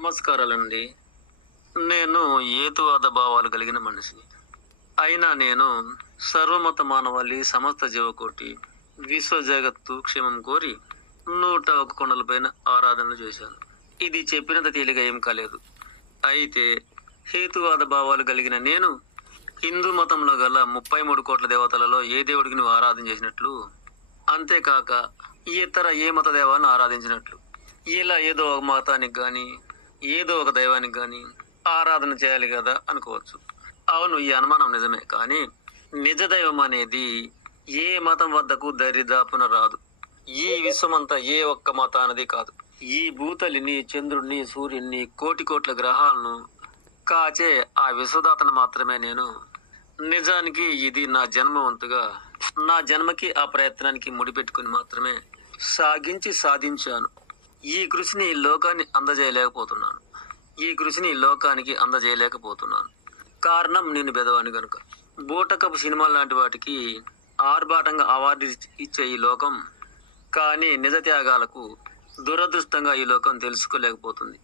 నమస్కారాలండి. నేను హేతువాద భావాలు కలిగిన మనిషిని. అయినా నేను సర్వమత మానవాళి, సమస్త జీవకోటి, విశ్వ జగత్తు క్షేమం కోరి 101 కొండలపైన ఆరాధనలు చేశాను. ఇది చెప్పినంత తేలిక ఏం కాలేదు. అయితే హేతువాద భావాలు కలిగిన నేను హిందూ మతంలో గల 33 కోట్ల దేవతలలో ఏ దేవుడికి నువ్వు ఆరాధన చేసినట్లు, అంతేకాక ఇతర ఏ మత దేవాలను ఆరాధించినట్లు, ఇలా ఏదో ఒక మతానికి కానీ ఏదో ఒక దైవానికి కానీ ఆరాధన చేయాలి కదా అనుకోవచ్చు. అవును, ఈ అనుమానం నిజమే. కానీ నిజ దైవం అనేది ఏ మతం వద్దకు దరిదాపున రాదు. ఈ విశ్వమంతా ఏ ఒక్క మతానది కాదు. ఈ భూతలిని, చంద్రుణ్ణి, సూర్యుణ్ణి, కోటి కోట్ల గ్రహాలను కాచే ఆ విశ్వదాతను మాత్రమే నేను. నిజానికి ఇది నా జన్మ వంతుగా, నా జన్మకి ఆ ప్రయత్నానికి ముడిపెట్టుకుని మాత్రమే సాధించాను. ఈ కృషిని లోకానికి అందజేయలేకపోతున్నాను. కారణం నేను బెదవాని గనుక. బూటకపు సినిమా లాంటి వాటికి ఆర్భాటంగా అవార్డు ఇచ్చే ఈ లోకం కానీ నిజ త్యాగాలకు దురదృష్టంగా ఈ లోకం తెలుసుకోలేకపోతుంది.